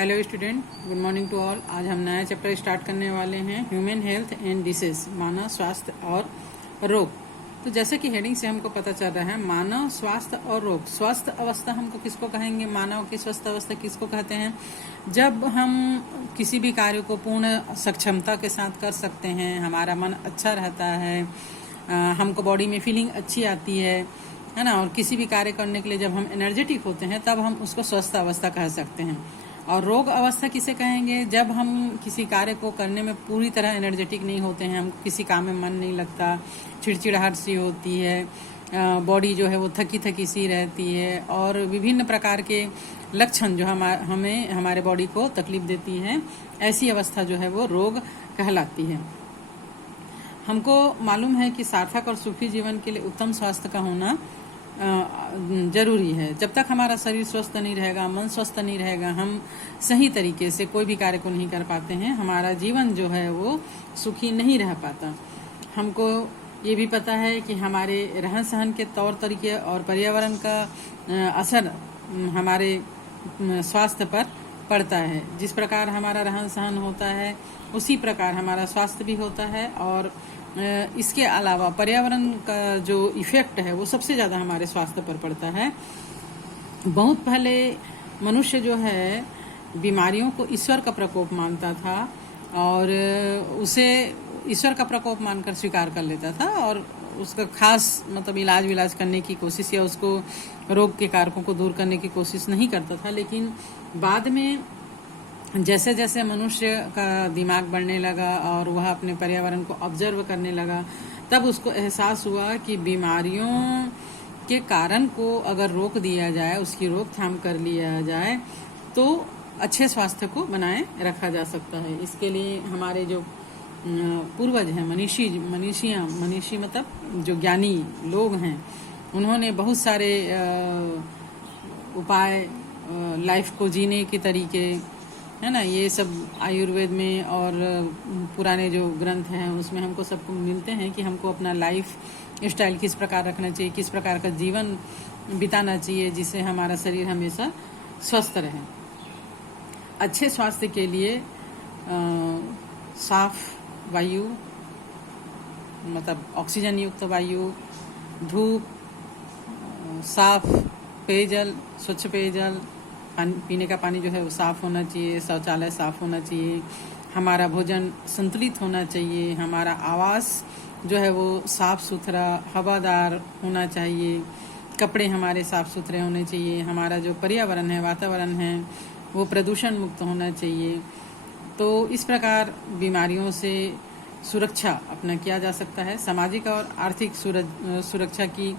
Hello student, good morning to all. आज हम नया चैप्टर स्टार्ट करने वाले हैं, ह्यूमन हेल्थ एंड डिसीज, मानव स्वास्थ्य और रोग। तो जैसे कि हेडिंग से हमको पता चल रहा है, मानव स्वास्थ्य और रोग। स्वस्थ अवस्था हमको किसको कहेंगे? मानव की स्वस्थ अवस्था किसको कहते हैं? जब हम किसी भी कार्य को पूर्ण सक्षमता के साथ कर सकते हैं, हमारा मन अच्छा रहता है, हमको बॉडी में फीलिंग अच्छी आती है ना, और किसी भी कार्य करने के लिए जब हम एनर्जेटिक होते हैं तब हम उसको स्वस्थ अवस्था कह सकते हैं। और रोग अवस्था किसे कहेंगे? जब हम किसी कार्य को करने में पूरी तरह एनर्जेटिक नहीं होते हैं, हम किसी काम में मन नहीं लगता, चिड़चिड़ाहट सी होती है, बॉडी जो है वो थकी थकी सी रहती है, और विभिन्न प्रकार के लक्षण जो हमें हमारे बॉडी को तकलीफ देती है, ऐसी अवस्था जो है वो रोग कहलाती है। हमको मालूम है कि सार्थक और सुखी जीवन के लिए उत्तम स्वास्थ्य का होना जरूरी है। जब तक हमारा शरीर स्वस्थ नहीं रहेगा, मन स्वस्थ नहीं रहेगा, हम सही तरीके से कोई भी कार्य को नहीं कर पाते हैं, हमारा जीवन जो है वो सुखी नहीं रह पाता। हमको ये भी पता है कि हमारे रहन सहन के तौर तरीके और पर्यावरण का असर हमारे स्वास्थ्य पर पड़ता है। जिस प्रकार हमारा रहन सहन होता है उसी प्रकार हमारा स्वास्थ्य भी होता है, और इसके अलावा पर्यावरण का जो इफेक्ट है वो सबसे ज़्यादा हमारे स्वास्थ्य पर पड़ता है। बहुत पहले मनुष्य जो है बीमारियों को ईश्वर का प्रकोप मानता था, और उसे ईश्वर का प्रकोप मानकर स्वीकार कर लेता था, और उसका खास मतलब इलाज करने की कोशिश या उसको रोग के कारकों को दूर करने की कोशिश नहीं करता था। लेकिन बाद में जैसे जैसे मनुष्य का दिमाग बढ़ने लगा और वह अपने पर्यावरण को ऑब्जर्व करने लगा, तब उसको एहसास हुआ कि बीमारियों के कारण को अगर रोक दिया जाए, उसकी रोकथाम कर लिया जाए, तो अच्छे स्वास्थ्य को बनाए रखा जा सकता है। इसके लिए हमारे जो पूर्वज हैं, मनीषी मतलब जो ज्ञानी लोग हैं, उन्होंने बहुत सारे उपाय, लाइफ को जीने के तरीके, है ना, ये सब आयुर्वेद में और पुराने जो ग्रंथ हैं उसमें हमको सबको मिलते हैं कि हमको अपना लाइफ स्टाइल किस प्रकार रखना चाहिए, किस प्रकार का जीवन बिताना चाहिए, जिससे हमारा शरीर हमेशा स्वस्थ रहे। अच्छे स्वास्थ्य के लिए साफ वायु, मतलब ऑक्सीजन युक्त वायु, धूप, साफ पेयजल, स्वच्छ पेयजल, पीने का पानी जो है वो साफ़ होना चाहिए, शौचालय साफ़ होना चाहिए, हमारा भोजन संतुलित होना चाहिए, हमारा आवास जो है वो साफ़ सुथरा हवादार होना चाहिए, कपड़े हमारे साफ़ सुथरे होने चाहिए, हमारा जो पर्यावरण है, वातावरण है, वो प्रदूषण मुक्त होना चाहिए। तो इस प्रकार बीमारियों से सुरक्षा अपना किया जा सकता है। सामाजिक और आर्थिक सुरक्षा की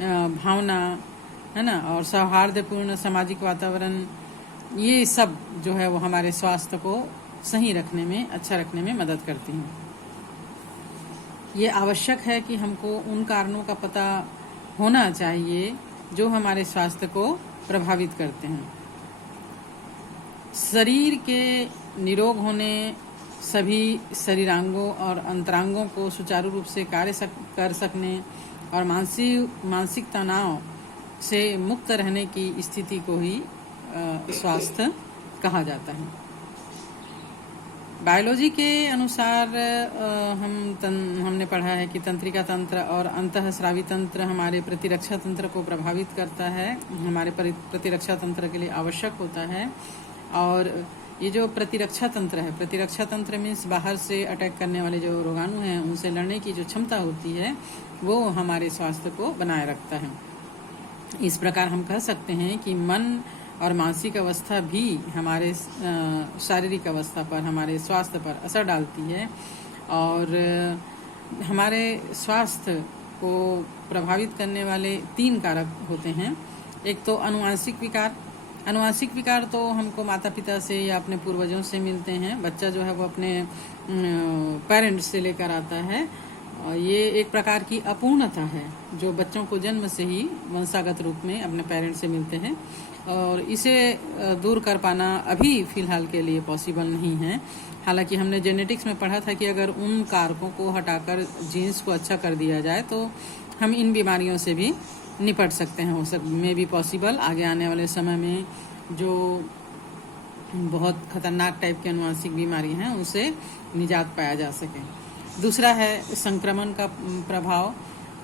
भावना, है ना, और सौहार्दपूर्ण सामाजिक वातावरण, ये सब जो है वो हमारे स्वास्थ्य को सही रखने में, अच्छा रखने में मदद करती हैं। ये आवश्यक है कि हमको उन कारणों का पता होना चाहिए जो हमारे स्वास्थ्य को प्रभावित करते हैं। शरीर के निरोग होने सभी शरीरांगों और अंतरांगों को सुचारू रूप से कार्य कर सकने और मानसिक तनाव से मुक्त रहने की स्थिति को ही स्वास्थ्य कहा जाता है। बायोलॉजी के अनुसार हमने पढ़ा है कि तंत्रिका तंत्र और अंतःस्रावी तंत्र हमारे प्रतिरक्षा तंत्र को प्रभावित करता है, हमारे प्रतिरक्षा तंत्र के लिए आवश्यक होता है। और ये जो प्रतिरक्षा तंत्र मीन्स बाहर से अटैक करने वाले जो रोगाणु हैं, उनसे लड़ने की जो क्षमता होती है वो हमारे स्वास्थ्य को बनाए रखता है। इस प्रकार हम कह सकते हैं कि मन और मानसिक अवस्था भी हमारे शारीरिक अवस्था पर, हमारे स्वास्थ्य पर असर डालती है, और हमारे स्वास्थ्य को प्रभावित करने वाले 3 कारक होते हैं। एक तो अनुवांशिक विकार तो हमको माता पिता से या अपने पूर्वजों से मिलते हैं। बच्चा जो है वो अपने पेरेंट्स से लेकर आता है। ये एक प्रकार की अपूर्णता है जो बच्चों को जन्म से ही वंशागत रूप में अपने पेरेंट्स से मिलते हैं, और इसे दूर कर पाना अभी फ़िलहाल के लिए पॉसिबल नहीं है। हालांकि हमने जेनेटिक्स में पढ़ा था कि अगर उन कारकों को हटाकर जीन्स को अच्छा कर दिया जाए तो हम इन बीमारियों से भी निपट सकते हैं। वो सब में भी पॉसिबल। आगे आने वाले समय में जो बहुत खतरनाक टाइप की अनुवांशिक बीमारियां हैं उनसे निजात पाया जा सके। दूसरा है संक्रमण का प्रभाव।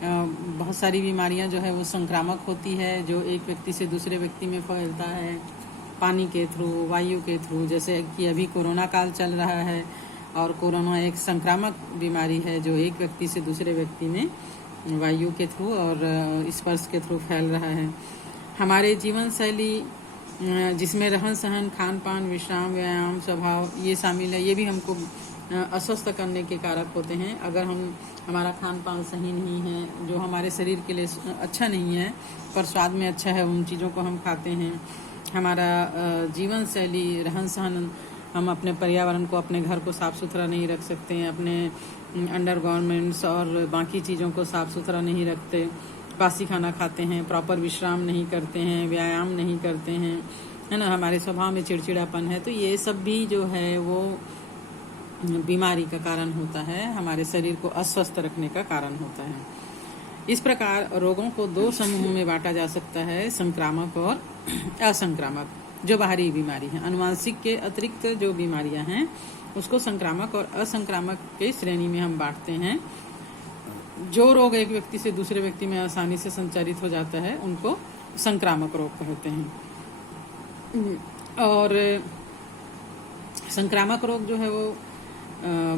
बहुत सारी बीमारियां जो है वो संक्रामक होती है, जो एक व्यक्ति से दूसरे व्यक्ति में फैलता है पानी के थ्रू, वायु के थ्रू। जैसे कि अभी कोरोना काल चल रहा है और कोरोना एक संक्रामक बीमारी है जो एक व्यक्ति से दूसरे व्यक्ति में वायु के थ्रू और स्पर्श के थ्रू फैल रहा है। हमारे जीवन शैली जिसमें रहन सहन, खान पान, विश्राम, व्यायाम, स्वभाव ये शामिल है, ये भी हमको अस्वस्थ करने के कारक होते हैं। अगर हमारा खान पान सही नहीं है, जो हमारे शरीर के लिए अच्छा नहीं है पर स्वाद में अच्छा है, उन चीज़ों को हम खाते हैं। हमारा जीवन शैली, रहन सहन, हम अपने पर्यावरण को, अपने घर को साफ़ सुथरा नहीं रख सकते हैं, अपने अंडरगारमेंट्स और बाकी चीज़ों को साफ़ सुथरा नहीं रखते, बासी खाना खाते हैं, प्रॉपर विश्राम नहीं करते हैं, व्यायाम नहीं करते हैं, है ना, हमारे स्वभाव में चिड़चिड़ापन है, तो ये सब भी जो है वो बीमारी का कारण होता है, हमारे शरीर को अस्वस्थ रखने का कारण होता है। इस प्रकार रोगों को दो समूहों में बांटा जा सकता है, संक्रामक और असंक्रामक, जो बाहरी बीमारी है। अनुवांशिक के अतिरिक्त जो बीमारियां हैं उसको संक्रामक और असंक्रामक के श्रेणी में हम बांटते हैं। जो रोग एक व्यक्ति से दूसरे व्यक्ति में आसानी से संचारित हो जाता है उनको संक्रामक रोग कहते हैं। और संक्रामक रोग जो है वो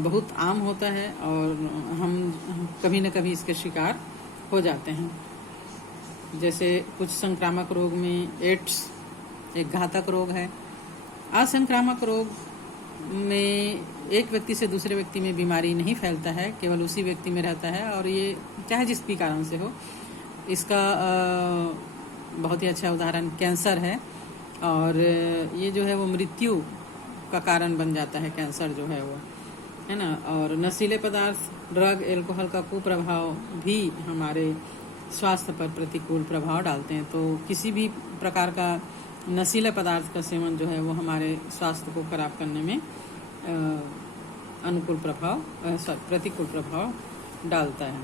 बहुत आम होता है और हम कभी न कभी इसके शिकार हो जाते हैं। जैसे कुछ संक्रामक रोग में एड्स एक घातक रोग है। असंक्रामक रोग में एक व्यक्ति से दूसरे व्यक्ति में बीमारी नहीं फैलता है, केवल उसी व्यक्ति में रहता है और ये चाहे जिस भी कारण से हो। इसका बहुत ही अच्छा उदाहरण कैंसर है और ये जो है वो मृत्यु का कारण बन जाता है, कैंसर जो है वो, है ना। और नशीले पदार्थ, ड्रग, एल्कोहल का कुप्रभाव भी हमारे स्वास्थ्य पर प्रतिकूल प्रभाव डालते हैं। तो किसी भी प्रकार का नशीले पदार्थ का सेवन जो है वो हमारे स्वास्थ्य को खराब करने में प्रतिकूल प्रभाव डालता है।